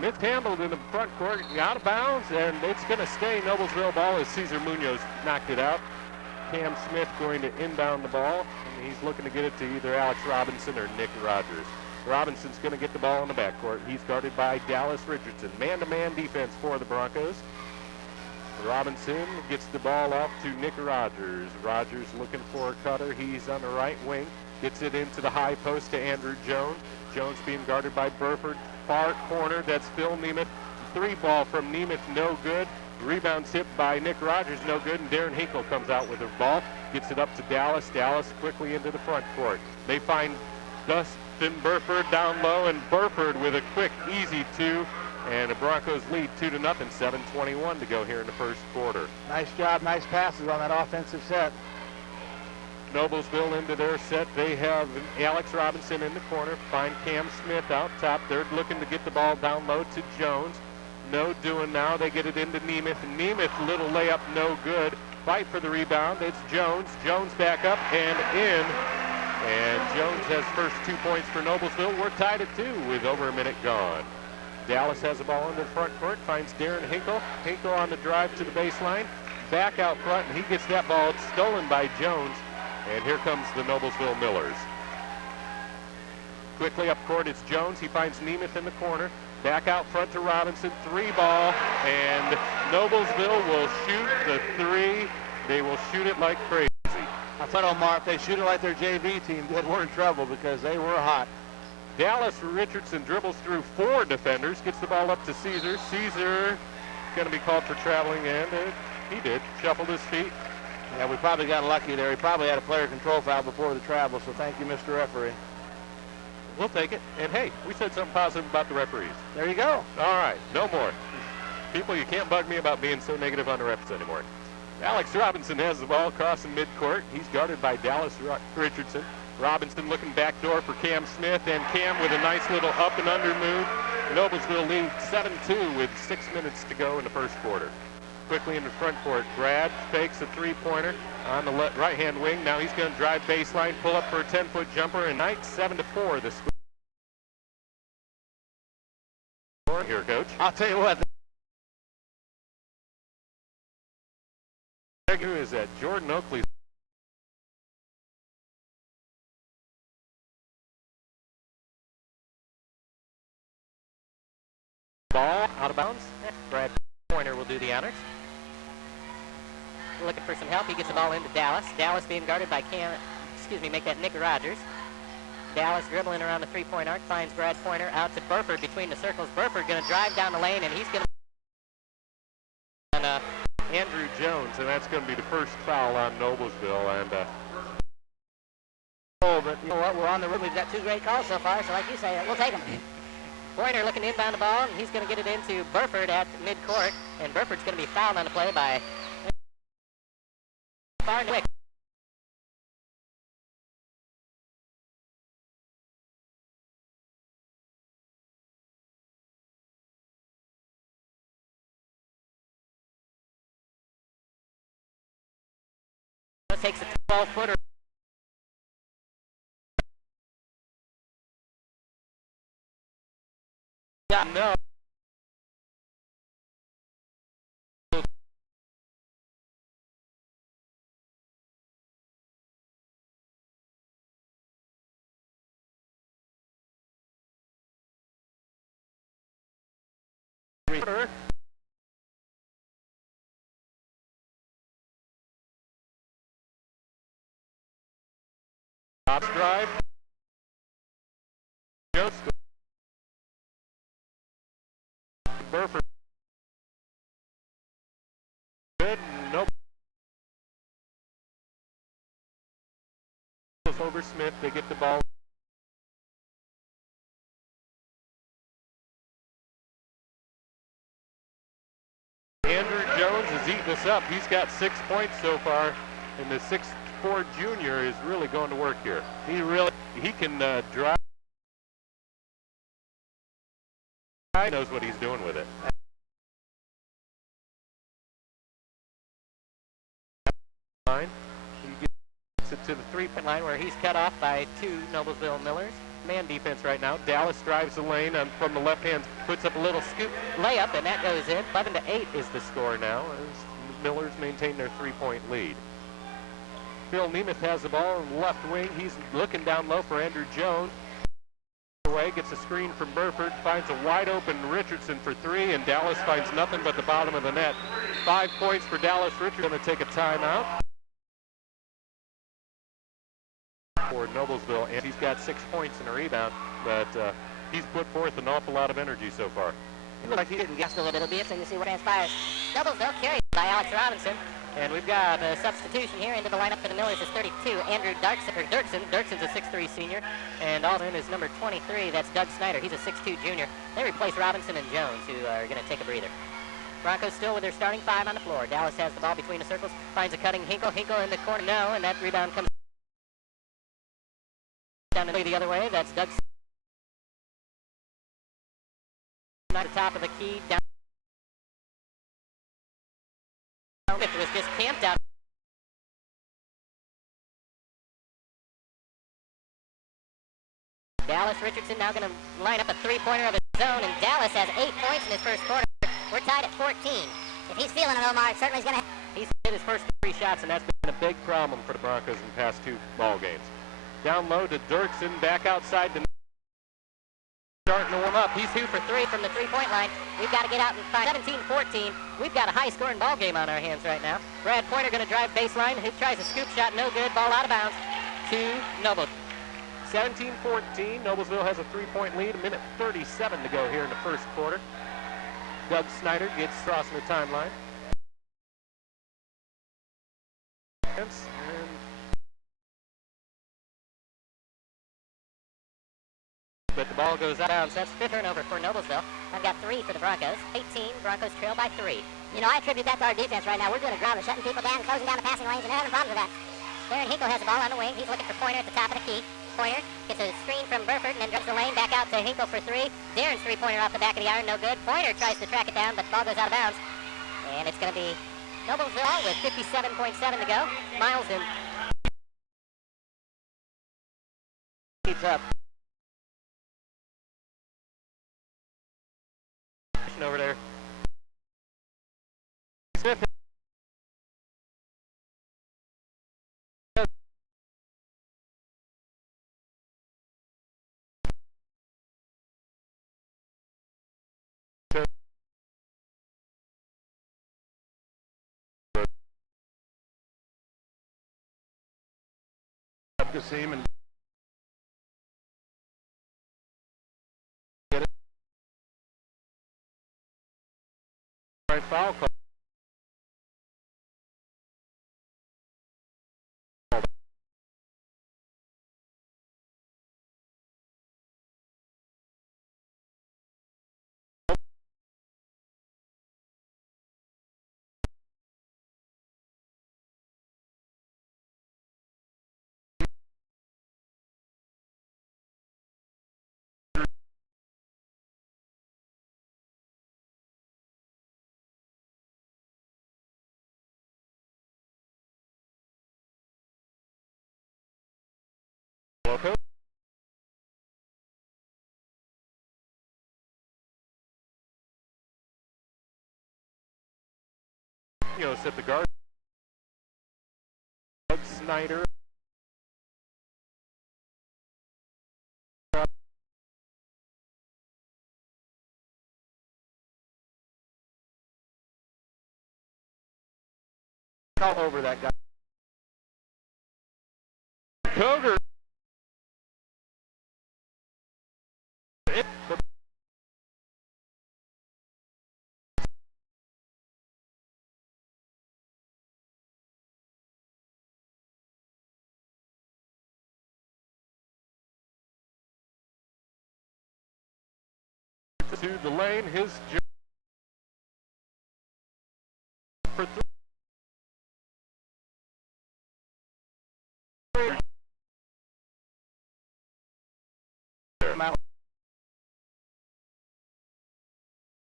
mishandled in the front court, out of bounds, and it's going to stay Noblesville ball as Cesar Munoz knocked it out. Cam Smith going to inbound the ball, and he's looking to get it to either Alex Robinson or Nick Rogers. Robinson's going to get the ball in the backcourt. He's guarded by Dallas Richardson. Man-to-man defense for the Broncos. Robinson gets the ball off to Nick Rogers. Rogers looking for a cutter. He's on the right wing. Gets it into the high post to Andrew Jones. Jones being guarded by Burford. Far corner, that's Phil Nemeth. Three ball from Nemeth, no good. Rebound tip by Nick Rogers, no good. And Darren Hinkle comes out with the ball. Gets it up to Dallas. Dallas quickly into the front court. They find Dustin Burford down low, and Burford with a quick, easy two. And the Broncos lead 2-0, 7:21 to go here in the first quarter. Nice job, nice passes on that offensive set. Noblesville into their set. They have Alex Robinson in the corner. Find Cam Smith out top. They're looking to get the ball down low to Jones. No doing now. They get it into Nemeth. Nemeth, little layup, no good. Fight for the rebound. It's Jones. Jones back up and in. And Jones has first 2 points for Noblesville. We're tied at 2 with over a minute gone. Dallas has the ball in the front court. Finds Darren Hinkle. Hinkle on the drive to the baseline. Back out front, and he gets that ball stolen by Jones. And here comes the Noblesville Millers. Quickly up court, it's Jones. He finds Nemeth in the corner. Back out front to Robinson. Three ball, and Noblesville will shoot the three. They will shoot it like crazy. I thought, Omar, if they shoot it like their JV team did, we're in trouble because they were hot. Dallas Richardson dribbles through 4 defenders, gets the ball up to Cesar. Cesar going to be called for traveling, and he did. Shuffled his feet. Yeah, we probably got lucky there. He probably had a player control foul before the travel, so thank you, Mr. Referee. We'll take it. And, hey, we said something positive about the referees. There you go. All right, no more. People, you can't bug me about being so negative on the refs anymore. Alex Robinson has the ball crossing midcourt. He's guarded by Dallas Richardson. Robinson looking backdoor for Cam Smith, and Cam with a nice little up and under move. Noblesville leads 7-2 with 6 minutes to go in the first quarter. Quickly in the front court, Brad fakes a three-pointer on the right-hand wing. Now he's going to drive baseline, pull up for a 10-foot jumper, and night 7-4 the score. Here, Coach. I'll tell you what. Who is that? Jordan Oakley. Ball out of bounds. Brad Pointer will do the honors. Looking for some help. He gets the ball into Dallas. Dallas being guarded by Nick Rogers. Dallas dribbling around the three-point arc. Finds Brad Pointer out to Burford between the circles. Burford going to drive down the lane, and he's going to... Andrew Jones, and that's going to be the first foul on Noblesville. And but you know what? We're on the road. We've got 2 great calls so far, so like you say, we'll take them. Pointer looking to inbound the ball, and he's going to get it into Burford at midcourt, and Burford's going to be fouled on the play by Farnick. Takes a 12-footer. No. Drive. Jones. Burford. Good. Nope. Over Smith. They get the ball. Andrew Jones has eaten us up. He's got 6 points so far, and the 6'4" junior is really going to work here. He can drive. He knows what he's doing with it. He gets it to the three-point line where he's cut off by 2 Noblesville Millers. Man defense right now. Dallas drives the lane and from the left hand, puts up a little scoop Layup, and that goes in. 11-8 is the score now as Millers maintain their 3-point lead. Phil Nemeth has the ball on the left wing. He's looking down low for Andrew Jones. Away, gets a screen from Burford, finds a wide open Richardson for three, and Dallas finds nothing but the bottom of the net. 5 points for Dallas. Richardson going to take a timeout for Noblesville, and he's got 6 points and a rebound, but he's put forth an awful lot of energy so far. It looks like he didn't guess a little bit, and you see what transpires. Noblesville carried by Alex Robinson, and we've got a substitution here into the lineup for the Millers is 32, Andrew Dirksen. Dirksen's a 6'3 senior, and also in is number 23, that's Doug Snyder. He's a 6'2 junior. They replace Robinson and Jones, who are going to take a breather. Broncos still with their starting 5 on the floor. Dallas has the ball between the circles, finds a cutting Hinkle. Hinkle in the corner, no, and that rebound comes down the other way. That's Doug Snyder, top of the key, down. It was just camped out. Dallas Richardson now going to line up a three-pointer of his own, and Dallas has 8 points in his first quarter. We're tied at 14. If he's feeling it, Omar, certainly he's going to. He's hit his first 3 shots, and that's been a big problem for the Broncos in the past 2 ball games. Down low to Dirksen, back outside to starting to warm up. He's 2 for 3 from the three-point line. We've got to get out and find 17-14. We've got a high-scoring ball game on our hands right now. Brad Pointer going to drive baseline. He tries a scoop shot, no good. Ball out of bounds to Noble. 17-14. Noblesville has a 3-point lead. A minute 37 to go here in the first quarter. Doug Snyder gets crossing the timeline. And but the ball goes out of bounds. That's 5th turnover for Noblesville. I've got 3 for the Broncos. 18, Broncos trail by 3. You know, I attribute that to our defense right now. We're doing a job of shutting people down, closing down the passing lanes, and they're having problems with that. Darren Hinkle has the ball on the wing. He's looking for Pointer at the top of the key. Pointer gets a screen from Burford and then drives the lane back out to Hinkle for 3. Darren's three-pointer off the back of the iron, no good. Pointer tries to track it down, but the ball goes out of bounds. And it's going to be Noblesville with 57.7 to go. Miles in. Keeps up. Over there. Smith. Up the seam and get it. Right, foul call. Okay. At the guard. Doug Snyder. All over that guy. Koger. To the lane, his for 3.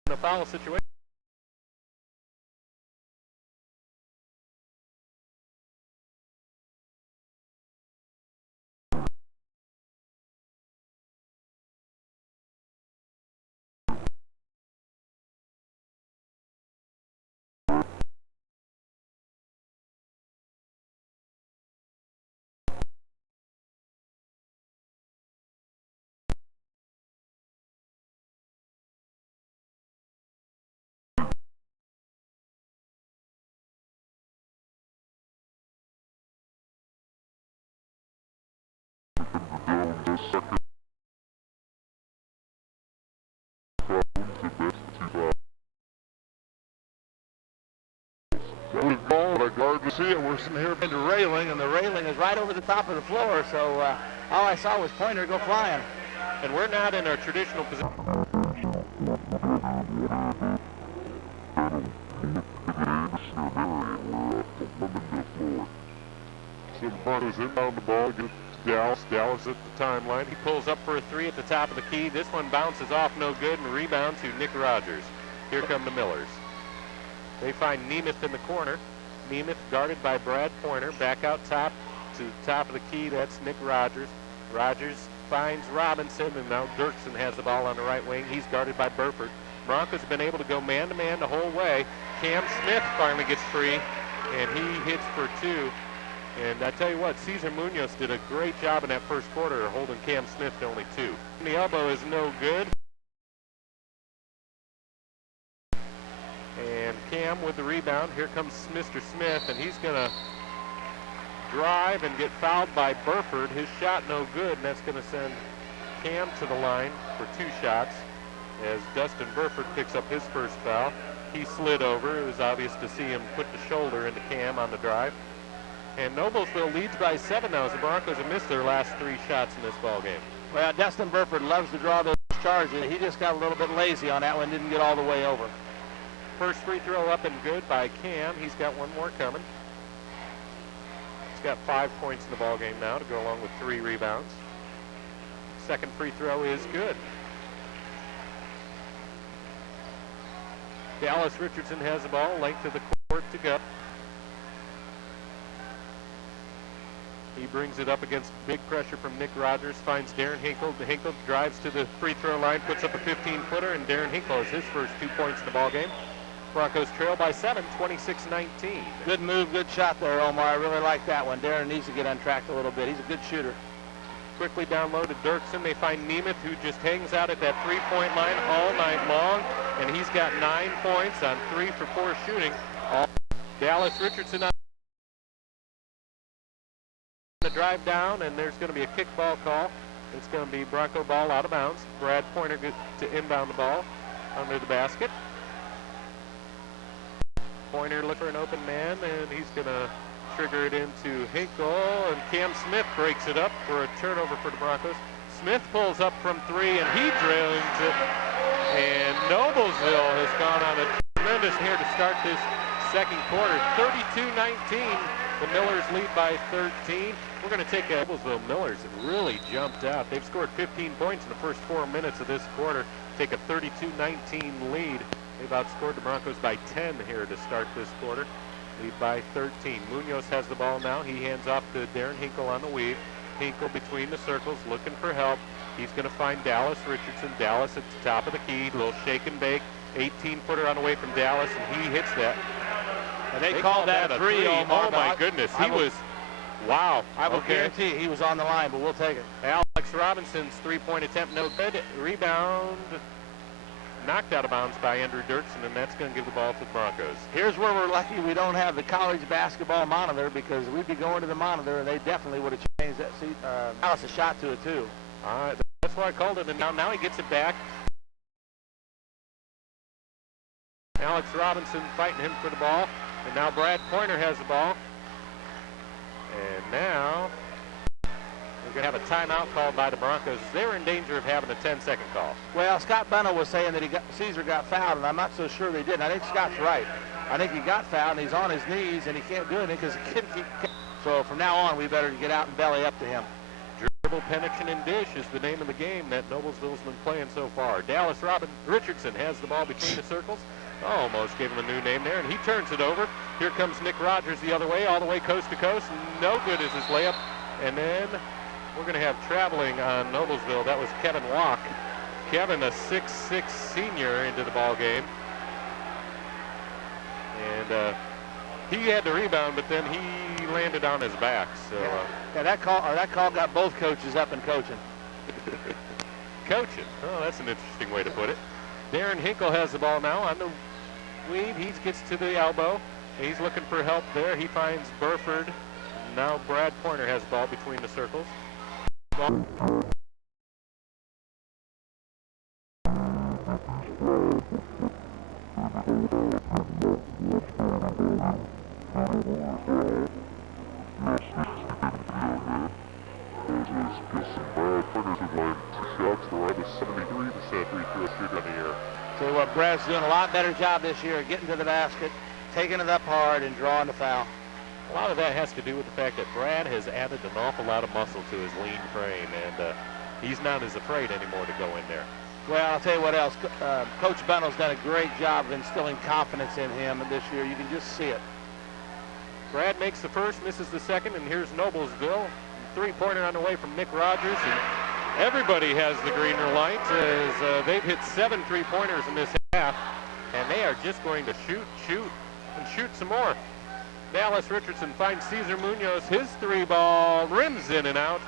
In a foul situation. a guard to see it. We're sitting here into railing, and the railing is right over the top of the floor, so all I saw was Pointer go flying. And we're not in our traditional position. So the Broncos inbound the ball, get Dallas. Dallas at the timeline. He pulls up for a three at the top of the key. This one bounces off no good and rebound to Nick Rogers. Here come the Millers. They find Nemeth in the corner. Nemeth guarded by Brad Pointer. Back out top to the top of the key. That's Nick Rogers. Rogers finds Robinson, and now Dirksen has the ball on the right wing. He's guarded by Burford. Broncos have been able to go man-to-man the whole way. Cam Smith finally gets free, and he hits for two. And I tell you what, Cesar Munoz did a great job in that first quarter holding Cam Smith to only two. The elbow is no good. And Cam with the rebound. Here comes Mr. Smith, and he's going to drive and get fouled by Burford. His shot no good, and that's going to send Cam to the line for two shots as Dustin Burford picks up his first foul. He slid over. It was obvious to see him put the shoulder into Cam on the drive. And Noblesville leads by 7 now as the Broncos have missed their last 3 shots in this ball game. Well, Dustin Burford loves to draw those charges. He just got a little bit lazy on that one, didn't get all the way over. First free throw up and good by Cam. He's got one more coming. He's got 5 points in the ball game now to go along with 3 rebounds. Second free throw is good. Dallas Richardson has the ball, length of the court to go. He brings it up against big pressure from Nick Rogers, finds Darren Hinkle. Hinkle drives to the free throw line, puts up a 15-footer, and Darren Hinkle has his first 2 points in the ball game. Broncos trail by 7, 26-19. Good move, good shot there, Omar. I really like that one. Darren needs to get untracked a little bit. He's a good shooter. Quickly down low to Dirksen. They find Nemeth, who just hangs out at that three-point line all night long, and he's got 9 points on 3 for 4 shooting. Dallas Richardson on the drive down, and there's going to be a kickball call. It's going to be Bronco ball out of bounds. Brad Pointer gets to inbound the ball under the basket. Pointer looking for an open man, and he's going to trigger it into Hinkle, and Cam Smith breaks it up for a turnover for the Broncos. Smith pulls up from 3, and he drills it. And Noblesville has gone on a tremendous here to start this second quarter. 32-19. The Millers lead by 13. We're going to take Noblesville Millers and really jumped out. They've scored 15 points in the first 4 minutes of this quarter. Take a 32-19 lead. They've outscored the Broncos by 10 here to start this quarter. Lead by 13. Munoz has the ball now. He hands off to Darren Hinkle on the weave. Hinkle between the circles looking for help. He's going to find Dallas Richardson. Dallas at the top of the key. Little shake and bake. 18-footer on the way from Dallas, and he hits that. And they called that a 3. Oh, my goodness. He was, wow. I will guarantee he was on the line, but we'll take it. Alex Robinson's three-point attempt, no good. Rebound knocked out of bounds by Andrew Dirksen, and that's going to give the ball to the Broncos. Here's where we're lucky we don't have the college basketball monitor, because we'd be going to the monitor, and they definitely would have changed that seat. Dallas a shot to it, too. That's why I called it, and now he gets it back. Alex Robinson fighting him for the ball, and now Brad Pointer has the ball. And now we're going to have a timeout called by the Broncos. They were in danger of having a 10-second call. Well, Scott Bunnell was saying that Cesar got fouled, and I'm not so sure they did. I think Scott's right. I think he got fouled, and he's on his knees, and he can't do anything because the kid So from now on, we better get out and belly up to him. Dribble, penetration, and dish is the name of the game that Noblesville's been playing so far. Dallas Richardson has the ball between the circles. Almost gave him a new name there, and he turns it over. Here comes Nick Rogers the other way, all the way coast to coast. No good is his layup. And then we're going to have traveling on Noblesville. That was Kevin Walk. Kevin, a 6'6" senior, into the ball game. And he had the rebound, but then he landed on his back. So yeah, that call got both coaches up and coaching. Coaching. Oh, that's an interesting way to put it. Darren Hinkle has the ball now on the weave. He gets to the elbow. He's looking for help there. He finds Burford. Now Brad Pointer has the ball between the circles. pointers in line. 2 shots for a 73% free throw shooter in the year. Tell you what, Brad's doing a lot better job this year of getting to the basket, taking it up hard, and drawing the foul. A lot of that has to do with the fact that Brad has added an awful lot of muscle to his lean frame, and he's not as afraid anymore to go in there. Well, I'll tell you what else. Coach Bunnell's done a great job of instilling confidence in him this year. You can just see it. Brad makes the first, misses the second, and here's Noblesville. Three-pointer on the way from Nick Rogers, and everybody has the greener light as they've hit 7 3-pointers in this half, and they are just going to shoot, and shoot some more. Dallas Richardson finds Cesar Munoz. His 3-ball rims in and out.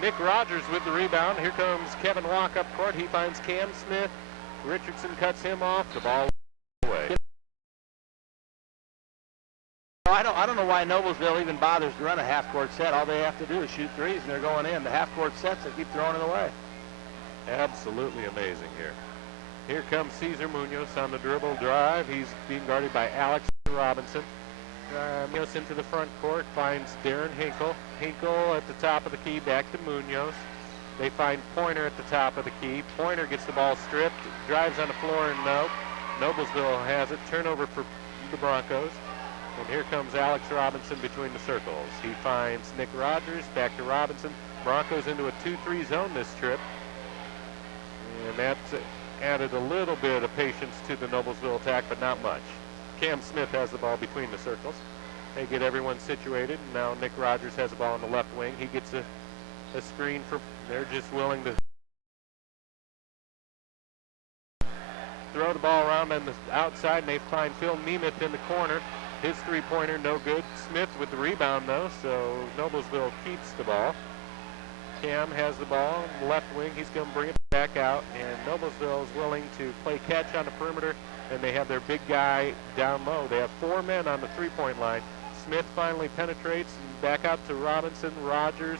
Nick Rogers with the rebound. Here comes Kevin Walk up court. He finds Cam Smith. Richardson cuts him off. The ball away. I don't know why Noblesville even bothers to run a half-court set. All they have to do is shoot threes, and they're going in. The half-court sets, they keep throwing it away. Absolutely amazing here. Here comes Cesar Munoz on the dribble drive. He's being guarded by Alex Robinson. Munoz into the front court, finds Darren Hinkle. Hinkle at the top of the key, back to Munoz. They find Pointer at the top of the key. Pointer gets the ball stripped, drives on the floor, and no. Noblesville has it. Turnover for the Broncos. And here comes Alex Robinson between the circles. He finds Nick Rogers, back to Robinson. Broncos into a 2-3 zone this trip. And that's added a little bit of patience to the Noblesville attack, but not much. Cam Smith has the ball between the circles. They get everyone situated. And now Nick Rogers has the ball on the left wing. He gets a screen for, they're just willing to throw the ball around on the outside, and they find Phil Nemeth in the corner. His 3-pointer, no good. Smith with the rebound, though, so Noblesville keeps the ball. Cam has the ball on the left wing. He's going to bring it back out, and Noblesville is willing to play catch on the perimeter, and they have their big guy down low. They have 4 men on the 3-point line. Smith finally penetrates, and back out to Robinson, Rogers,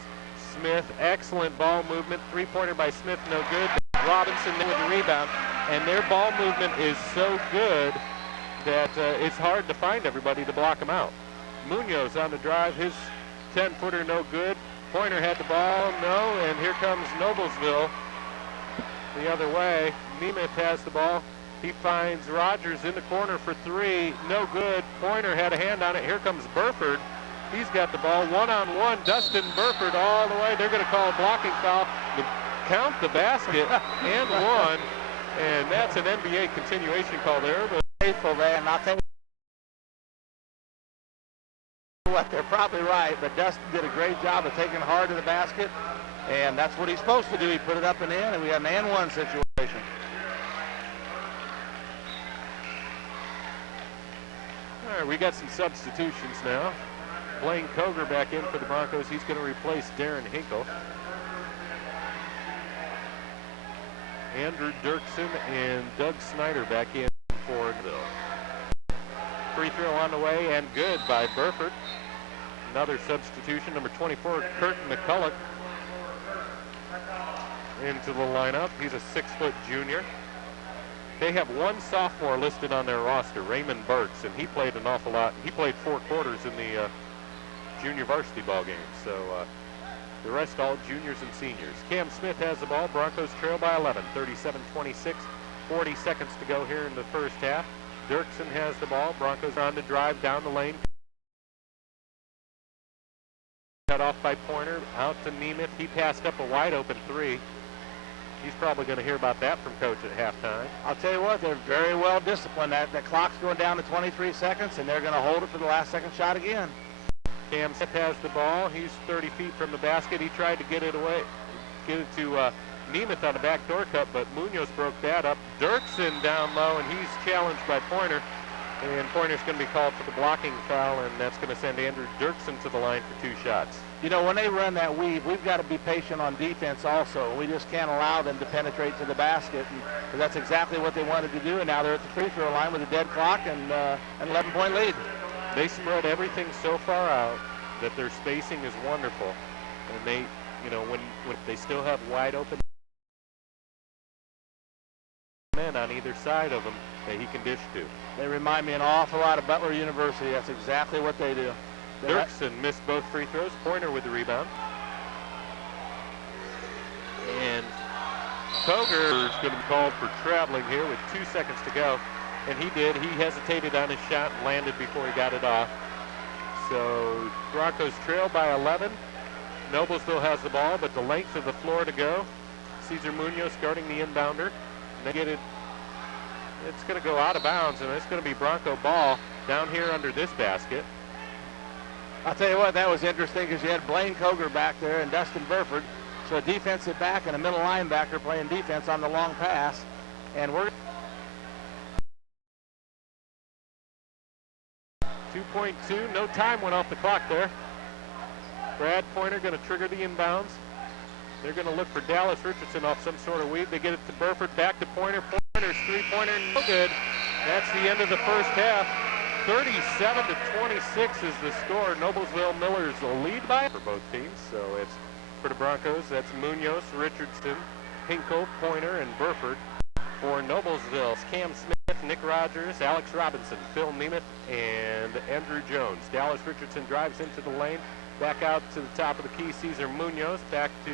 Smith. Excellent ball movement. 3-pointer by Smith, no good. Robinson with the rebound, and their ball movement is so good that it's hard to find everybody to block them out. Munoz on the drive, his 10-footer no good. Pointer had the ball, no, and here comes Noblesville the other way. Nemeth has the ball. He finds Rogers in the corner for 3, no good. Pointer had a hand on it. Here comes Burford. He's got the ball one-on-one. Dustin Burford all the way. They're going to call a blocking foul to count the basket and one, and that's an NBA continuation call there. But Faithful there, and I'll tell you what, they're probably right, but Dustin did a great job of taking hard to the basket, and that's what he's supposed to do. He put it up and in, and we got an and-one situation. All right, we got some substitutions now. Blaine Koger back in for the Broncos. He's going to replace Darren Hinkle. Andrew Dirksen and Doug Snyder back in for Bill. Free throw on the way and good by Burford. Another substitution, number 24, Kurt McCulloch into the lineup. He's a 6-foot junior. They have 1 sophomore listed on their roster, Raymond Burks, and he played an awful lot. He played 4 quarters in the junior varsity ball game. So the rest all juniors and seniors. Cam Smith has the ball. Broncos trail by 11, 37-26. 40 seconds to go here in the first half. Dirksen has the ball. Broncos are on the drive down the lane. Cut off by Pointer. Out to Nemeth. He passed up a wide open 3. He's probably going to hear about that from coach at halftime. I'll tell you what, they're very well disciplined. That clock's going down to 23 seconds, and they're going to hold it for the last second shot again. Cam Smith has the ball. He's 30 feet from the basket. He tried to get it away, get it to Nemeth on the backdoor cut, but Munoz broke that up. Dirksen down low, and he's challenged by Pointer. And Pointer's going to be called for the blocking foul, and that's going to send Andrew Dirksen to the line for 2 shots. You know, when they run that weave, we've got to be patient on defense also. We just can't allow them to penetrate to the basket, and that's exactly what they wanted to do, and now they're at the free throw line with a dead clock and an 11-point lead. They spread everything so far out that their spacing is wonderful, and they, you know, when they still have wide open men on either side of them that he can dish to. They remind me an awful lot of Butler University. That's exactly what they do. Dirksen missed both free throws. Pointer with the rebound. And Koger is going to be called for traveling here with 2 seconds to go. And he did. He hesitated on his shot and landed before he got it off. So Broncos trail by 11. Noblesville has the ball, but the length of the floor to go. Cesar Munoz guarding the inbounder. They get it. It's going to go out of bounds, and it's going to be Bronco ball down here under this basket. I'll tell you what, that was interesting because you had Blaine Koger back there and Dustin Burford. So a defensive back and a middle linebacker playing defense on the long pass. And we're 2.2, no time went off the clock there. Brad Pointer going to trigger the inbounds. They're going to look for Dallas Richardson off some sort of weave. They get it to Burford, back to Pointer. Pointer's three-pointer, no good. That's the end of the first half. 37-26 is the score. Noblesville Millers will lead by for both teams. So it's for the Broncos, that's Munoz, Richardson, Hinkle, Pointer, and Burford. For Noblesville, Cam Smith, Nick Rogers, Alex Robinson, Phil Nemeth, and Andrew Jones. Dallas Richardson drives into the lane, back out to the top of the key. Cesar Munoz back to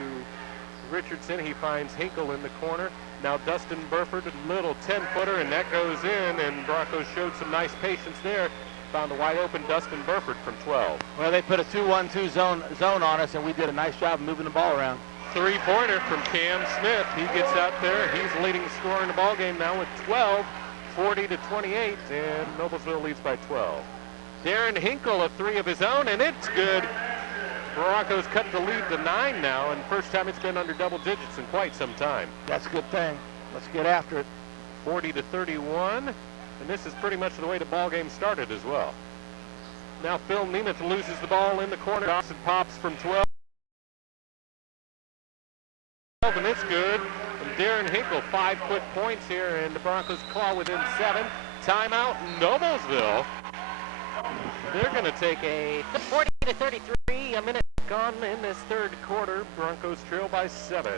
Richardson. He finds Hinkle in the corner. Now Dustin Burford, a little 10-footer, and that goes in, and Broncos showed some nice patience there. Found a wide open Dustin Burford from 12. Well, they put a 2-1-2 zone on us, and we did a nice job of moving the ball around. Three-pointer from Cam Smith. He gets out there. He's the leading scorer in the ball game now with 12, 40-28, and Noblesville leads by 12. Darren Hinkle, a three of his own, and it's good. Broncos cut the lead to 9 now, and first time it's been under double digits in quite some time. That's a good thing. Let's get after it. 40-31, and this is pretty much the way the ball game started as well. Now Phil Nemeth loses the ball in the corner. Dawson pops from 12, and it's good. And Darren Hinkle, 5 quick points here, and the Broncos claw within 7. Timeout, Noblesville. They're going to take a 40-33, a minute gone in this third quarter. Broncos trail by 7.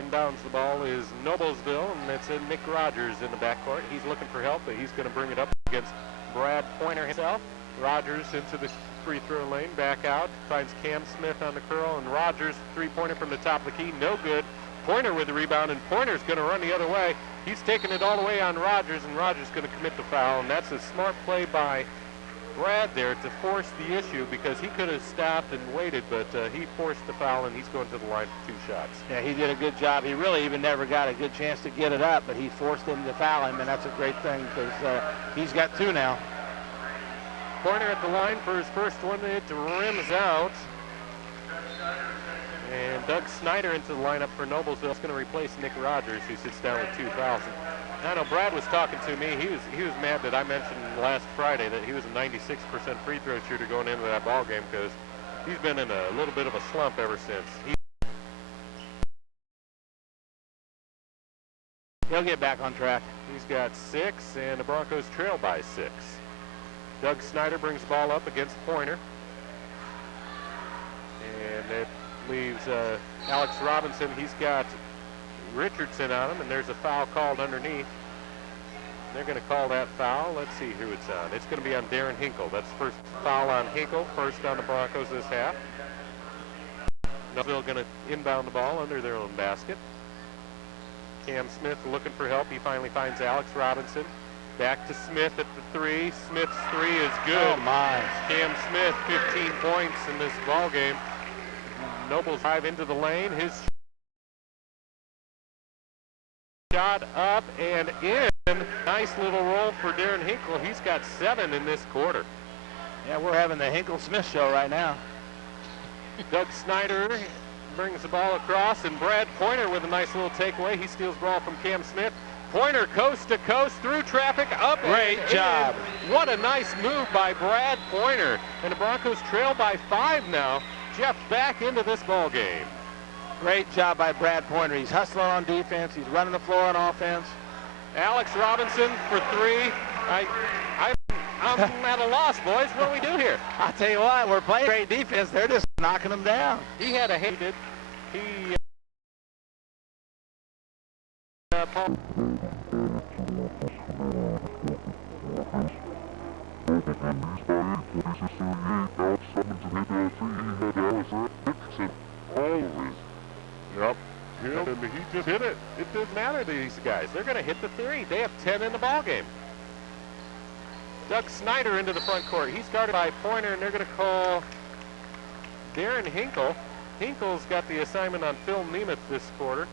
Inbounds the ball is Noblesville, and it's Nick Rogers in the backcourt. He's looking for help, but he's going to bring it up against Brad Pointer himself. Rogers into the free throw lane, back out, finds Cam Smith on the curl, and Rogers three-pointer from the top of the key, no good. Pointer with the rebound, and Pointer's going to run the other way. He's taking it all the way on Rogers, and Rogers going to commit the foul, and that's a smart play by Brad there to force the issue, because he could have stopped and waited, but he forced the foul, and he's going to the line for 2 shots. Yeah, he did a good job. He really even never got a good chance to get it up, but he forced him to foul him, and that's a great thing because he's got 2 now. Pointer at the line for his first one. It rims out. And Doug Snyder into the lineup for Noblesville. Is going to replace Nick Rogers, who sits down with 2,000. I know Brad was talking to me. He was mad that I mentioned last Friday that he was a 96% free throw shooter going into that ball game, because he's been in a little bit of a slump ever since. He'll get back on track. He's got 6, and the Broncos trail by 6. Doug Snyder brings the ball up against Pointer. And it leaves Alex Robinson. He's got Richardson on him, and there's a foul called underneath. They're going to call that foul. Let's see who it's on. It's going to be on Darren Hinkle. That's the first foul on Hinkle, first on the Broncos this half. Noblesville going to inbound the ball under their own basket. Cam Smith looking for help. He finally finds Alex Robinson. Back to Smith at the 3. Smith's 3 is good. Oh my. Cam Smith, 15 points in this ball game. Nobles drive into the lane. His shot up and in. Nice little roll for Darren Hinkle. He's got 7 in this quarter. Yeah, we're having the Hinkle-Smith show right now. Doug Snyder brings the ball across, and Brad Pointer with a nice little takeaway. He steals the ball from Cam Smith. Pointer coast to coast through traffic, up. Great job. What a nice move by Brad Pointer. And the Broncos trail by 5 now. Jeff back into this ball game. Great job by Brad Pointer. He's hustling on defense. He's running the floor on offense. Alex Robinson for 3. I'm at a loss, boys. What do we do here? I'll tell you what, we're playing great defense. They're just knocking them down. He had a hit. Paul. Yep. him, and he just hit it. It doesn't matter to these guys. They're going to hit the three. They have 10 in the ball game. Doug Snyder into the front court. He's guarded by Pointer, and they're going to call Darren Hinkle. Hinkle's got the assignment on Phil Nemeth this quarter.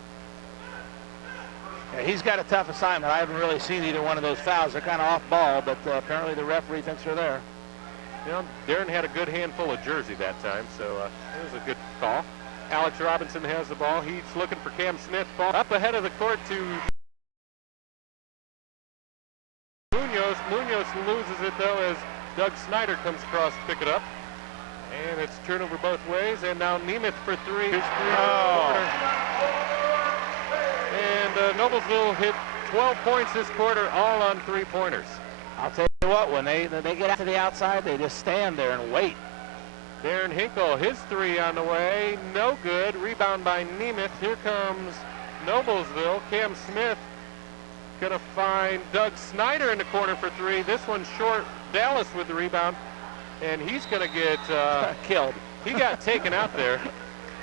Yeah, he's got a tough assignment. I haven't really seen either one of those fouls. They're kind of off ball, but apparently the referee thinks they're there. You know, Darren had a good handful of jersey that time, so it was a good call. Alex Robinson has the ball. He's looking for Cam Smith. Ball up ahead of the court to Munoz. Munoz loses it, though, as Doug Snyder comes across to pick it up. And it's turnover both ways, and now Nemeth for three. And Noblesville hit 12 points this quarter, all on three-pointers. I'll tell you what, when they get out to the outside, they just stand there and wait. Darren Hinkle, his three on the way, no good. Rebound by Nemeth. Here comes Noblesville. Cam Smith gonna find Doug Snyder in the corner for three. This one's short. Dallas with the rebound, and he's gonna get killed. He got taken out there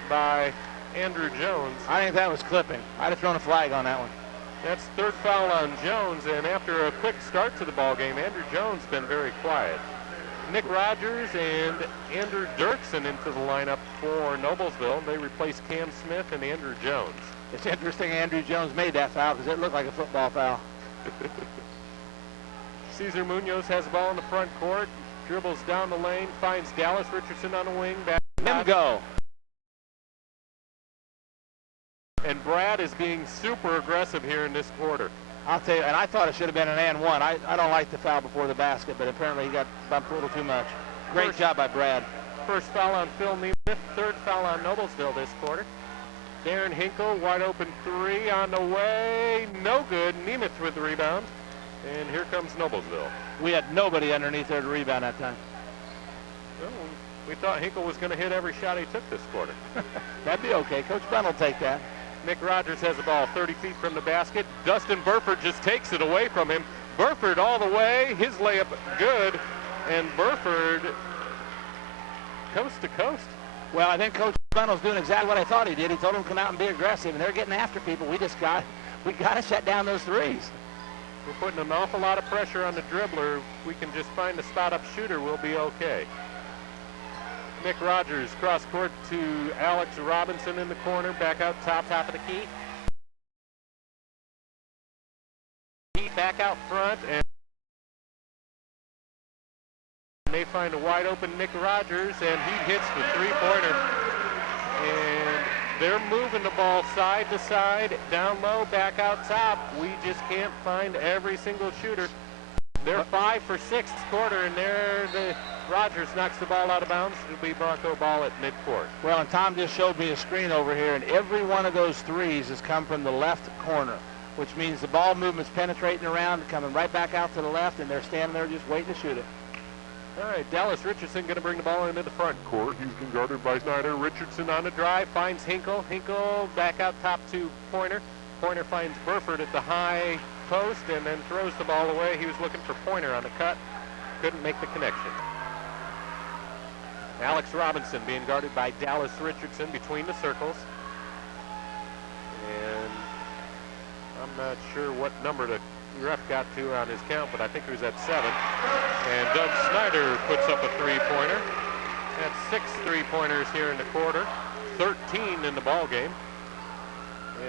by Andrew Jones. I think that was clipping. I'd have thrown a flag on that one. That's third foul on Jones, and after a quick start to the ball game, Andrew Jones been very quiet. Nick Rogers and Andrew Dirksen into the lineup for Noblesville. They replace Cam Smith and Andrew Jones. It's interesting Andrew Jones made that foul because it looked like a football foul. Cesar Munoz has the ball in the front court, dribbles down the lane, finds Dallas Richardson on the wing. Back Him go. And Brad is being super aggressive here in this quarter. I'll tell you, and I thought it should have been an and one. I don't like the foul before the basket, but apparently he got bumped a little too much. Great job by Brad. First foul on Phil Nemeth, third foul on Noblesville this quarter. Darren Hinkle, wide open three on the way, no good. Nemeth with the rebound, and here comes Noblesville. We had nobody underneath there to rebound that time. Well, we thought Hinkle was going to hit every shot he took this quarter. That'd be okay. Coach Bunn will take that. Nick Rogers has the ball 30 feet from the basket. Dustin Burford just takes it away from him. Burford all the way, his layup good, and Burford coast to coast. Well, I think Coach Bunnell's doing exactly what I thought he did. He told them to come out and be aggressive, and they're getting after people. We got to shut down those threes. We're putting an awful lot of pressure on the dribbler. If we can just find a spot-up shooter, we'll be okay. Nick Rogers cross court to Alex Robinson in the corner, back out top of the key. Heat back out front, and they find a wide open Nick Rogers, and he hits the three-pointer. And they're moving the ball side to side, down low, back out top. We just can't find every single shooter. They're 5 for 6 this quarter, and Rogers knocks the ball out of bounds. It'll be Bronco ball at midcourt. Well, and Tom just showed me a screen over here, and every one of those threes has come from the left corner, which means the ball movement's penetrating around, coming right back out to the left, and they're standing there just waiting to shoot it. All right, Dallas Richardson going to bring the ball into the front Court, he's been guarded by Snyder. Richardson on the drive, finds Hinkle. Hinkle back out top to Pointer. Pointer finds Burford at the high post and then throws the ball away. He was looking for Pointer on the cut. Couldn't make the connection. Alex Robinson being guarded by Dallas Richardson between the circles. And I'm not sure what number the ref got to on his count, but I think he was at 7. And Doug Snyder puts up a three-pointer. That's 6 three-pointers here in the quarter, 13 in the ball game.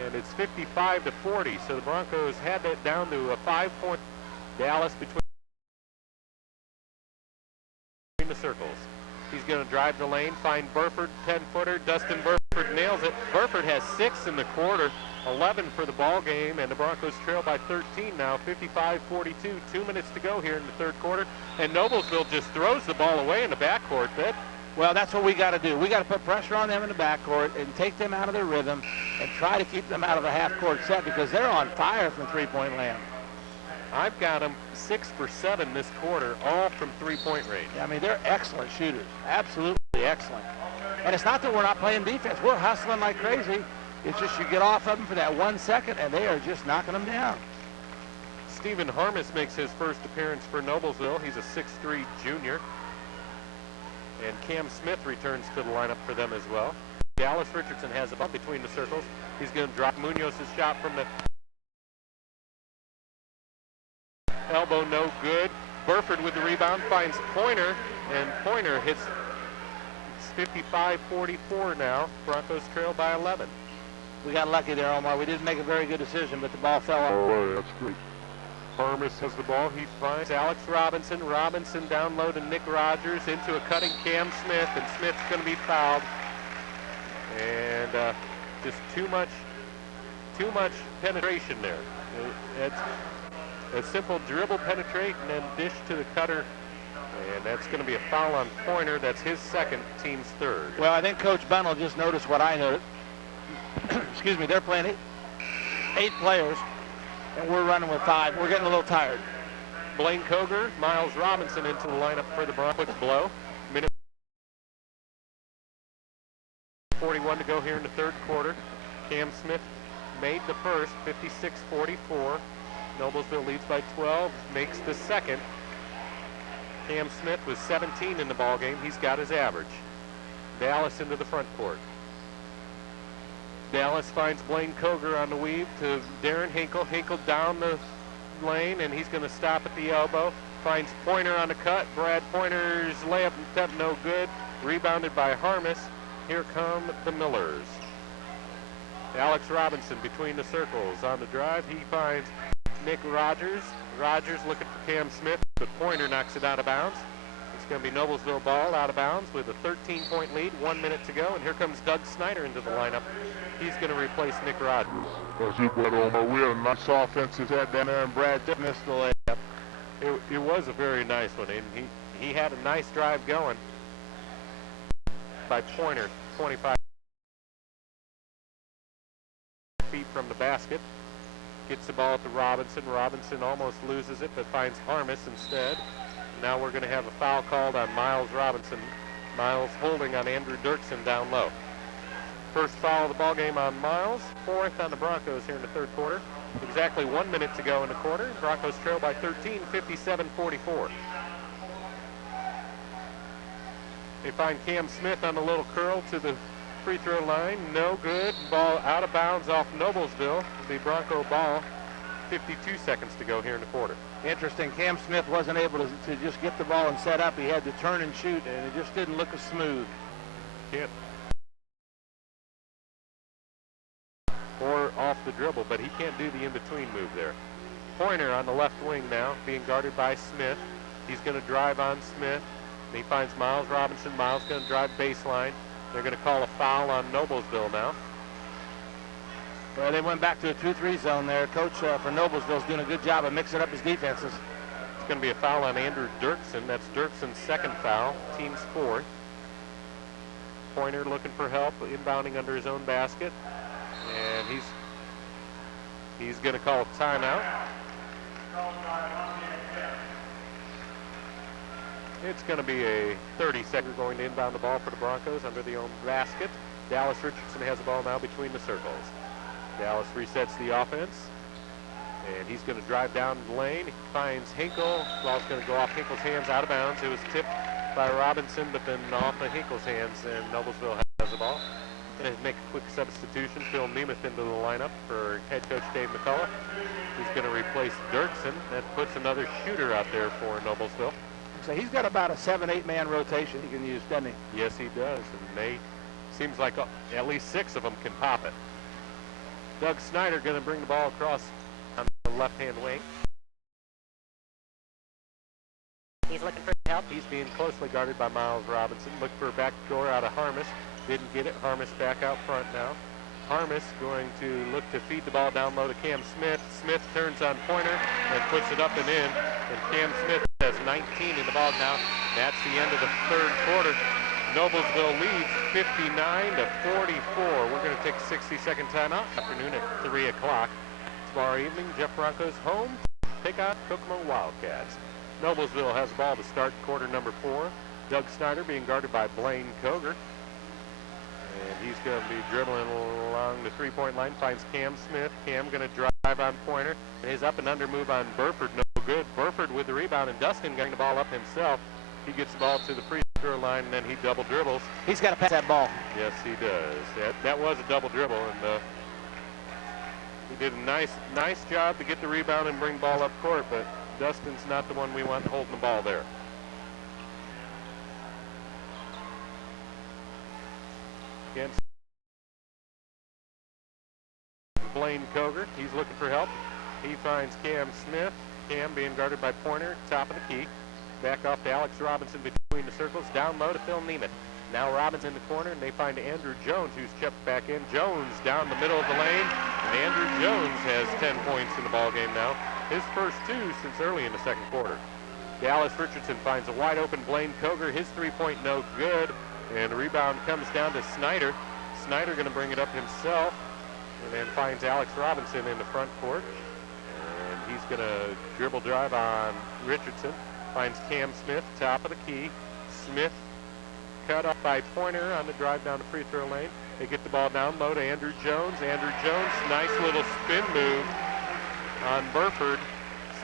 And it's 55 to 40, so the Broncos had that down to a 5-point. Dallas between the circles. He's going to drive the lane, find Burford, 10-footer. Dustin Burford nails it. Burford has 6 in the quarter, 11 for the ball game, and the Broncos trail by 13 now, 55-42. 2 minutes to go here in the third quarter, and Noblesville just throws the ball away in the backcourt. Well, that's what we got to do. We got to put pressure on them in the backcourt and take them out of their rhythm and try to keep them out of a half-court set because they're on fire from three-point land. I've got them 6 for 7 this quarter, all from three-point range. I mean, they're excellent shooters, absolutely excellent. And it's not that we're not playing defense. We're hustling like crazy. It's just you get off of them for that 1 second, and they are just knocking them down. Stephen Harmis makes his first appearance for Noblesville. He's a 6'3" junior. And Cam Smith returns to the lineup for them as well. Dallas Richardson has the ball between the circles. He's going to drop Munoz's shot from the elbow, no good. Burford with the rebound finds Pointer, and Pointer hits. It's 55-44 now. Broncos trail by 11. We got lucky there, Omar. We didn't make a very good decision, but the ball fell off. Oh, that's great. Harmis has the ball. He finds Alex Robinson. Robinson down low to Nick Rogers into a cutting Cam Smith, and Smith's going to be fouled. And just too much penetration there. It's a simple dribble penetrate and then dish to the cutter. And that's going to be a foul on Pointer. That's his second, team's third. Well, I think Coach Bunnell just noticed what I noticed. Excuse me, they're playing eight players, and we're running with 5. We're getting a little tired. Blaine Koger, Miles Robinson into the lineup for the Broncos. Quick blow. Minute 41 to go here in the third quarter. Cam Smith made the first, 56-44. Noblesville leads by 12, makes the second. Cam Smith was 17 in the ball game. He's got his average. Dallas into the front court. Dallas finds Blaine Koger on the weave to Darren Hinkle. Hinkle down the lane, and he's going to stop at the elbow. Finds Pointer on the cut. Brad Pointer's layup attempt no good. Rebounded by Harmis. Here come the Millers. Alex Robinson between the circles on the drive. He finds Nick Rogers. Rogers looking for Cam Smith, but Pointer knocks it out of bounds. It's going to be Noblesville ball out of bounds with a 13-point lead, 1 minute to go, and here comes Doug Snyder into the lineup. He's going to replace Nick Rogers. We had a nice offensive head down there, and Brad Missed the layup. It was a very nice one, and he had a nice drive going by Pointer, 25 feet from the basket. Gets the ball to Robinson. Robinson almost loses it, but finds Harmis instead. Now we're going to have a foul called on Miles Robinson. Miles holding on Andrew Dirksen down low. First foul of the ball game on Miles. 4th on the Broncos here in the third quarter. Exactly 1 minute to go in the quarter. Broncos trail by 13, 57-44. They find Cam Smith on the little curl to the free throw line. No good. Ball out of bounds off Noblesville. The Bronco ball. 52 seconds to go here in the quarter. Interesting. Cam Smith wasn't able to just get the ball and set up. He had to turn and shoot, and it just didn't look as smooth. Can't. Or off the dribble, but he can't do the in-between move there. Pointer on the left wing now, being guarded by Smith. He's going to drive on Smith. And he finds Miles Robinson. Miles going to drive baseline. They're going to call a foul on Noblesville now. Well, they went back to a 2-3 zone there. Coach for Noblesville is doing a good job of mixing up his defenses. It's going to be a foul on Andrew Dirksen. That's Dirksen's second foul, team's 4th. Pointer looking for help, inbounding under his own basket. And he's going to call a timeout. It's going to be a 30-second going to inbound the ball for the Broncos under the own basket. Dallas Richardson has the ball now between the circles. Dallas resets the offense, and he's going to drive down the lane. He finds Hinkle. Ball's going to go off Hinkle's hands, out of bounds. It was tipped by Robinson, but then off of Hinkle's hands, and Noblesville has the ball. Going to make a quick substitution. Phil Nemeth into the lineup for head coach Dave McCullough. He's going to replace Dirksen. That puts another shooter out there for Noblesville. So he's got about a 7-8 man rotation he can use, doesn't he? Yes, he does, and seems like at least 6 of them can pop it. Doug Snyder going to bring the ball across on the left-hand wing. He's looking for help. He's being closely guarded by Miles Robinson. Look for a back door out of Harmis. Didn't get it. Harmis back out front now. Harmis going to look to feed the ball down low to Cam Smith. Smith turns on Pointer and puts it up and in. And Cam Smith has 19 in the ball now. That's the end of the third quarter. Noblesville leads 59-44. We're going to take a 60-second timeout. Afternoon at 3 o'clock. Tomorrow evening, Jeff Bronco's home. Take out Kokomo Wildcats. Noblesville has the ball to start quarter number 4. Doug Snyder being guarded by Blaine Koger. And he's going to be dribbling along the three-point line. Finds Cam Smith. Cam going to drive on Pointer. And his up and under move on Burford. No good. Burford with the rebound. And Dustin getting the ball up himself. He gets the ball to the free throw line, and then he double dribbles. He's got to pass that ball. Yes, he does. That was a double dribble, and he did a nice job to get the rebound and bring ball up court, but Dustin's not the one we want holding the ball there. Against Blaine Koger, he's looking for help. He finds Cam Smith. Cam being guarded by Pointer, top of the key. Back off to Alex Robinson between the circles. Down low to Phil Nemeth. Now Robinson in the corner, and they find Andrew Jones, who's checked back in. Jones down the middle of the lane. And Andrew Jones has 10 points in the ball game now. His first 2 since early in the second quarter. Dallas Richardson finds a wide open Blaine Koger. His three-point no good. And the rebound comes down to Snyder. Snyder going to bring it up himself. And then finds Alex Robinson in the front court. And he's going to dribble drive on Richardson. Finds Cam Smith, top of the key. Smith cut up by Pointer on the drive down the free throw lane. They get the ball down low to Andrew Jones. Andrew Jones, nice little spin move on Burford.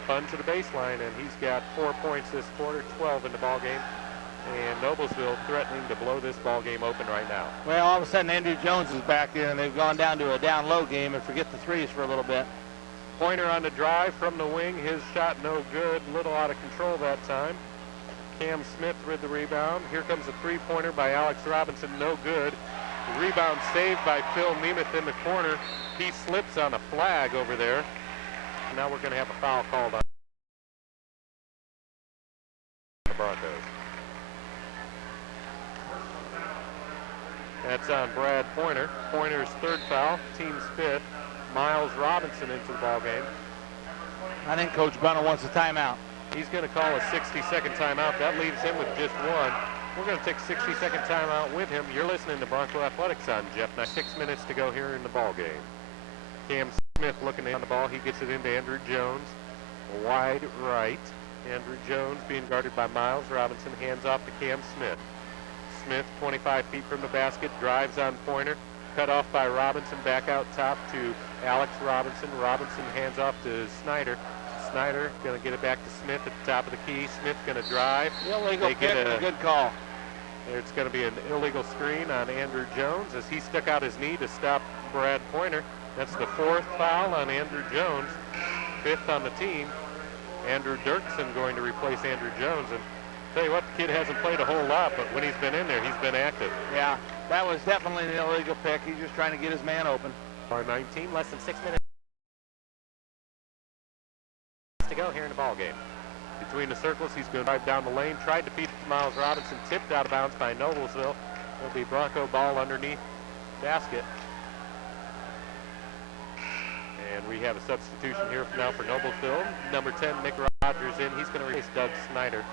Spun to the baseline, and he's got 4 points this quarter, 12 in the ball game. And Noblesville threatening to blow this ball game open right now. Well, all of a sudden Andrew Jones is back in, and they've gone down to a down-low game and forget the threes for a little bit. Pointer on the drive from the wing. His shot no good. A little out of control that time. Cam Smith with the rebound. Here comes a three-pointer by Alex Robinson. No good. The rebound saved by Phil Nemeth in the corner. He slips on a flag over there. Now we're going to have a foul called on the Broncos. That's on Brad Pointer. Pointer's third foul, team's fifth. Miles Robinson into the ball game. I think Coach Bunner wants a timeout. He's going to call a 60-second timeout. That leaves him with just one. We're going to take a 60-second timeout with him. You're listening to Bronco Athletics on Jeff. Now 6 minutes to go here in the ball game. Cam Smith looking on the ball. He gets it into Andrew Jones. Wide right. Andrew Jones being guarded by Miles Robinson. Hands off to Cam Smith. Smith 25 feet from the basket. Drives on Pointer. Cut off by Robinson. Back out top to Alex Robinson. Robinson hands off to Snyder. Snyder going to get it back to Smith at the top of the key. Smith going to drive. Illegal kick, a good call. It's going to be an illegal screen on Andrew Jones as he stuck out his knee to stop Brad Pointer. That's the fourth foul on Andrew Jones, fifth on the team. Andrew Dirksen going to replace Andrew Jones. And tell you what, the kid hasn't played a whole lot, but when he's been in there, he's been active. Yeah, that was definitely an illegal pick. He's just trying to get his man open. Our 19, Less than 6 minutes to go here in the ball game. between the circles. He's going to drive down the lane. Tried to feed it to Miles Robinson. Tipped out of bounds by Noblesville. It'll be Bronco ball underneath basket. And we have a substitution here now for Noblesville. Number 10, Nick Rogers in. He's going to replace Doug Snyder.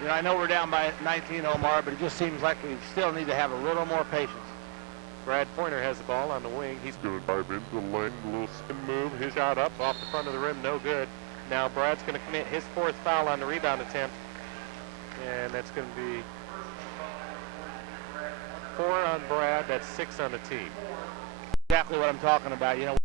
You know, I know we're down by 19, Omar, but it just seems like we still need to have a little more patience. Brad Pointer has the ball on the wing. He's Going to dive into the lane, a little spin move. his shot up off the front of the rim, no good. Now Brad's going to commit his fourth foul on the rebound attempt. And that's going to be 4 on Brad. That's 6 on the team. Exactly what I'm talking about. You know,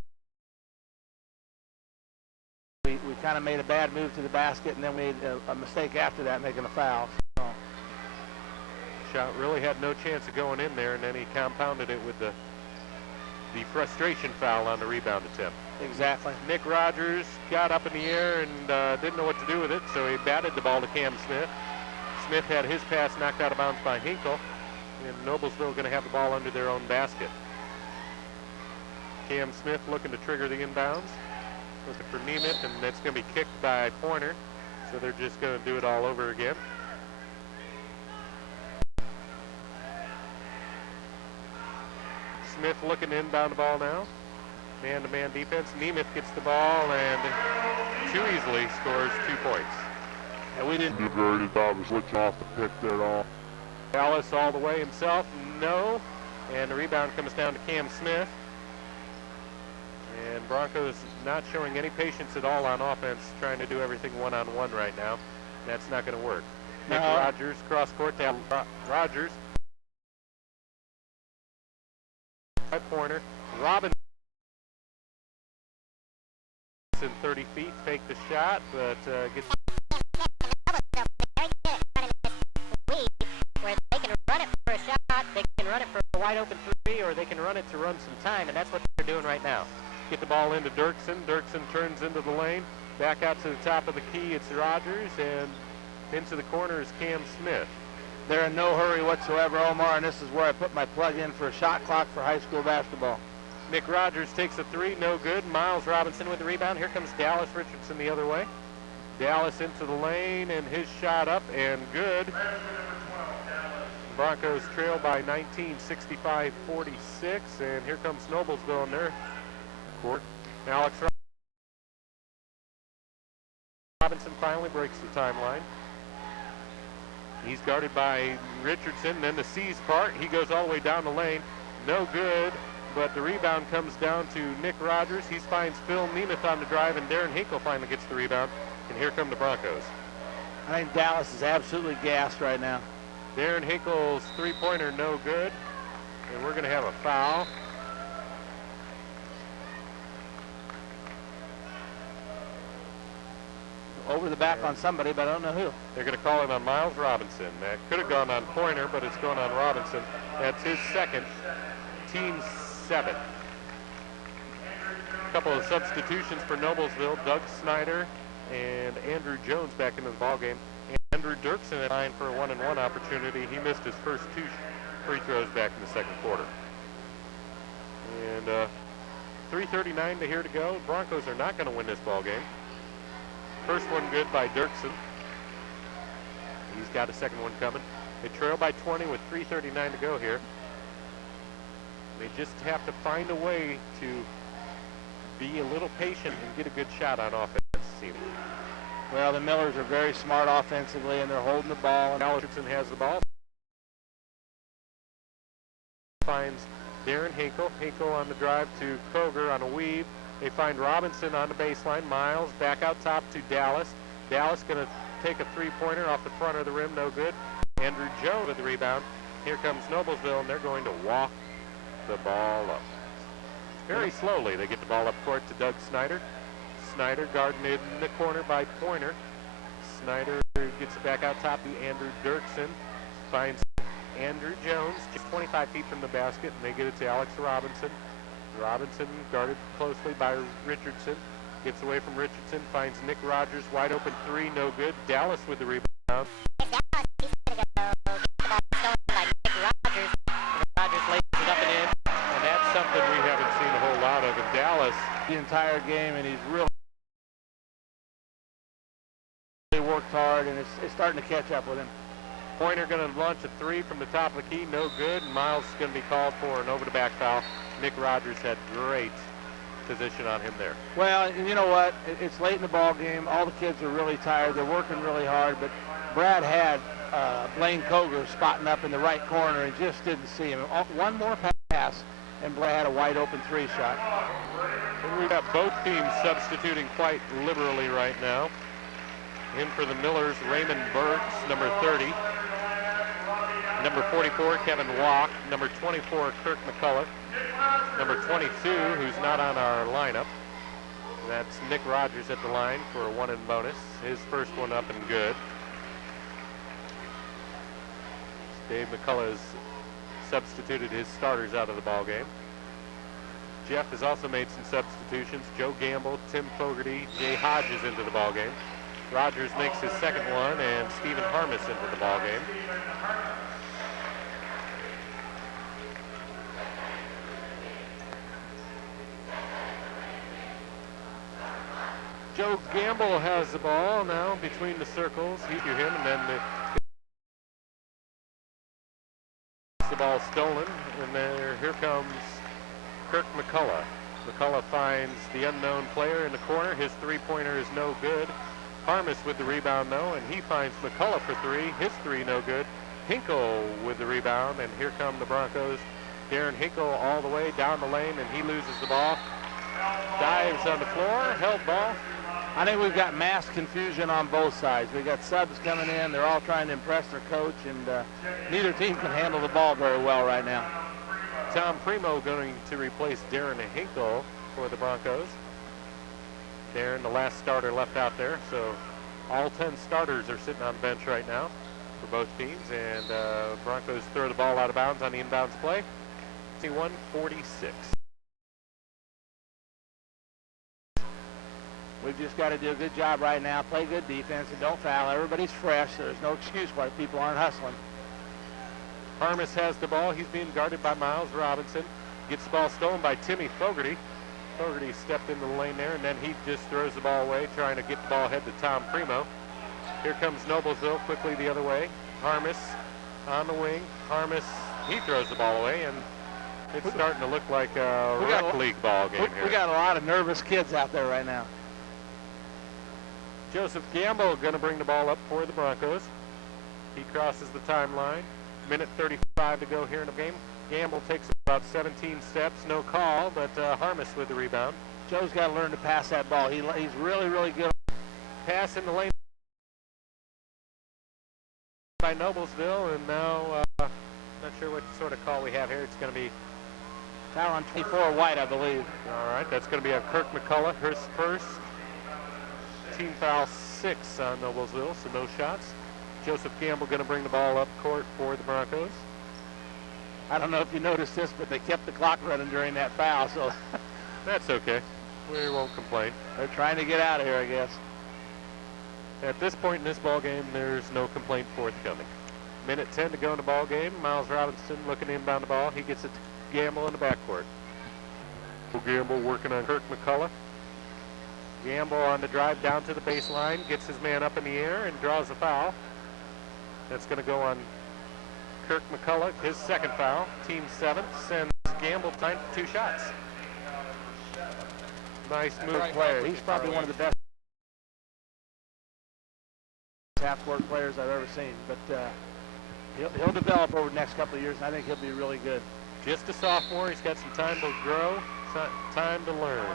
we kind of made a bad move to the basket, and then we made a mistake after that, making a foul. So. Shot really had no chance of going in there, and then he compounded it with the frustration foul on the rebound attempt. Exactly. Nick Rogers got up in the air and didn't know what to do with it, so he batted the ball to Cam Smith. Smith had his pass knocked out of bounds by Hinkle, and Noblesville going to have the ball under their own basket. Cam Smith looking to trigger the inbounds, looking for Nemeth, and that's going to be kicked by Pointer, so they're just going to do it all over again. Smith looking to inbound the ball now. Man-to-man defense. Nemeth gets the ball and too easily scores 2 points. And we didn't. Did very good job of switching off the pick there at all. Dallas all the way himself. No. And the rebound comes down to Cam Smith. And Broncos not showing any patience at all on offense, trying to do everything one-on-one right now. That's not going to work. Nick Rogers, cross-court to Rogers. By Pointer. Robinson 30 feet, fake the shot, but gets... wide open three, or they can run it to run some time, and that's what they're doing right now. Get the ball into Dirksen. Dirksen turns into the lane. Back out to the top of the key, it's Rogers, and into the corner is Cam Smith. They're in no hurry whatsoever, Omar, and this is where I put my plug in for a shot clock for high school basketball. Nick Rogers takes a three, no good. Miles Robinson with the rebound. Here comes Dallas Richardson the other way. Dallas into the lane, and his shot up and good. Broncos trail by 19, 65-46, and here comes Noblesville in their court. Alex Robinson finally breaks the timeline. He's guarded by Richardson, then the C's part. He goes all the way down the lane. No good, but the rebound comes down to Nick Rogers. He finds Phil Nemeth on the drive, and Darren Hinkle finally gets the rebound. And here come the Broncos. I think Dallas is absolutely gassed right now. Darren Hinkle's three-pointer no good, and we're going to have a foul. Over the back on somebody, but I don't know who. They're going to call it on Miles Robinson. That could have gone on Pointer, but it's going on Robinson. That's his second, team 7. A couple of substitutions for Noblesville. Doug Snyder and Andrew Jones back into the ballgame. Andrew Dirksen at line for a 1-and-1 opportunity. He missed his first 2 free throws back in the second quarter. And 3:39 here to go. Broncos are not going to win this ballgame. First one good by Dirksen. He's got a second one coming. They trail by 20 with 3:39 to go here. They just have to find a way to be a little patient and get a good shot on offense this evening. Well, the Millers are very smart offensively, and they're holding the ball. And Richardson has the ball. Finds Darren Hinkle. Hinkle on the drive to Kroger on a weave. They find Robinson on the baseline. Miles back out top to Dallas. Dallas going to take a three-pointer off the front of the rim. No good. Andrew Jones with the rebound. Here comes Noblesville, and they're going to walk the ball up. Very slowly, they get the ball up court to Doug Snyder. Snyder guarded in the corner by Pointer. Snyder gets it back out top to Andrew Dirksen. Finds Andrew Jones just 25 feet from the basket, and they get it to Alex Robinson. Robinson guarded closely by Richardson. Gets away from Richardson, finds Nick Rogers, wide open three, no good. Dallas with the rebound. Dallas, he's going to go get the ball stolen by Nick Rogers. Rogers lays it up and in. And that's something we haven't seen a whole lot of in Dallas. The entire game, and he's really worked hard, and it's starting to catch up with him. Pointer going to launch a three from the top of the key, no good. And Miles is going to be called for an over-the-back foul. Nick Rogers had great position on him there. Well, and you know what? It's late in the ball game. All the kids are really tired. They're working really hard, but Brad had Blaine Koger spotting up in the right corner and just didn't see him. One more pass, and Brad had a wide-open three shot. And we've got both teams substituting quite liberally right now. In for the Millers, Raymond Burks, number 30. Number 44, Kevin Walk. Number 24, Kirk McCullough. Number 22, who's not on our lineup. That's Nick Rogers at the line for a one-in bonus. His first one up and good. Dave McCullough has substituted his starters out of the ball game. Jeff has also made some substitutions. Joe Gamble, Tim Fogarty, Jay Hodges into the ball game. Rogers makes his second one, and Stephen Harmis into the ball game. Joe Gamble has the ball now between the circles. He to him, and then the ball stolen, and here comes Kirk McCullough. McCullough finds the unknown player in the corner. His three-pointer is no good. Harmis with the rebound, though, and he finds McCullough for three. His three no good. Hinkle with the rebound, and here come the Broncos. Darren Hinkle all the way down the lane, and he loses the ball. Dives on the floor, held ball. I think we've got mass confusion on both sides. We've got subs coming in. They're all trying to impress their coach, and neither team can handle the ball very well right now. Tom Primo going to replace Darren Hinkle for the Broncos. Darren, the last starter left out there, so all 10 starters are sitting on the bench right now for both teams, and Broncos throw the ball out of bounds on the inbounds play. 51-46. We've just got to do a good job right now, play good defense, and don't foul. Everybody's fresh, so there's no excuse why people aren't hustling. Harmis has the ball. He's being guarded by Miles Robinson. Gets the ball stolen by Timmy Fogarty. Fogarty stepped into the lane there, and then he just throws the ball away, trying to get the ball ahead to Tom Primo. Here comes Noblesville quickly the other way. Harmis on the wing. Harmis, he throws the ball away, and it's starting to look like a rec league ball game here. We got a lot of nervous kids out there right now. Joseph Gamble going to bring the ball up for the Broncos. He crosses the timeline. Minute 35 to go here in the game. Gamble takes about 17 steps, no call, but Harmis with the rebound. Joe's got to learn to pass that ball. He's really, really good. Pass in the lane by Noblesville, and now not sure what sort of call we have here. It's going to be foul on 24 White, I believe. All right, that's going to be a Kirk McCullough, his first. Team foul 6 on Noblesville, so no shots. Joseph Gamble going to bring the ball up court for the Broncos. I don't know if you noticed this, but they kept the clock running during that foul, so that's okay. We won't complain. They're trying to get out of here, I guess. At this point in this ball game, there's no complaint forthcoming. Minute 10 to go in the ball game. Miles Robinson looking to inbound the ball. He gets it to Gamble in the backcourt. Gamble working on Kirk McCullough. Gamble on the drive down to the baseline, gets his man up in the air and draws a foul. That's going to go on Kirk McCullough, his second foul. Team 7 sends Gamble time for 2 shots. Nice move player. He's probably one of the best half-court players I've ever seen, but he'll develop over the next couple of years, and I think he'll be really good. Just a sophomore. He's got some time to grow, time to learn.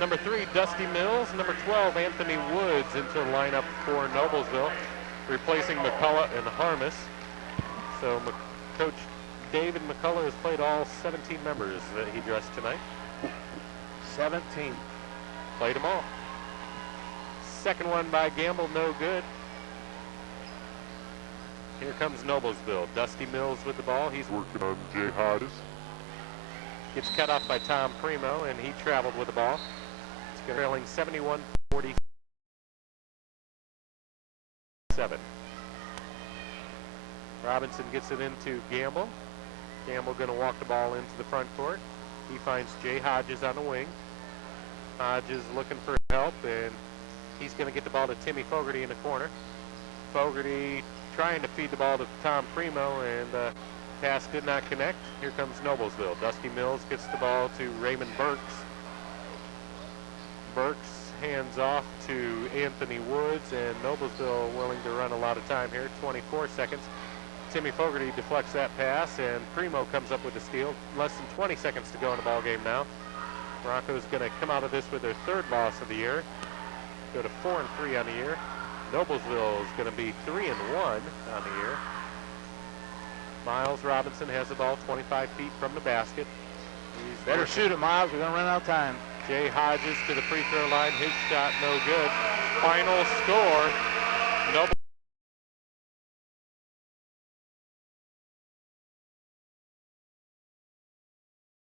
Number 3, Dusty Mills. Number 12, Anthony Woods into the lineup for Noblesville, replacing McCullough and Harmis. So Coach David McCullough has played all 17 members that he dressed tonight. 17. Played them all. Second one by Gamble, no good. Here comes Noblesville. Dusty Mills with the ball. He's working on Jay Hodges. Gets cut off by Tom Primo, and he traveled with the ball. It's trailing 71-47. Robinson gets it into Gamble. Gamble going to walk the ball into the front court. He finds Jay Hodges on the wing. Hodges looking for help, and he's going to get the ball to Timmy Fogarty in the corner. Fogarty trying to feed the ball to Tom Primo, and pass did not connect. Here comes Noblesville. Dusty Mills gets the ball to Raymond Burks. Burks hands off to Anthony Woods, and Noblesville willing to run a lot of time here. 24 seconds. Timmy Fogarty deflects that pass, and Primo comes up with the steal. Less than 20 seconds to go in the ball game now. Broncos going to come out of this with their 3rd loss of the year. Go to 4-3 on the year. Noblesville is going to be 3-1 on the year. Miles Robinson has the ball 25 feet from the basket. He's better shoot it, Miles. We're going to run out of time. Jay Hodges to the free throw line. His shot no good. Final score, Noblesville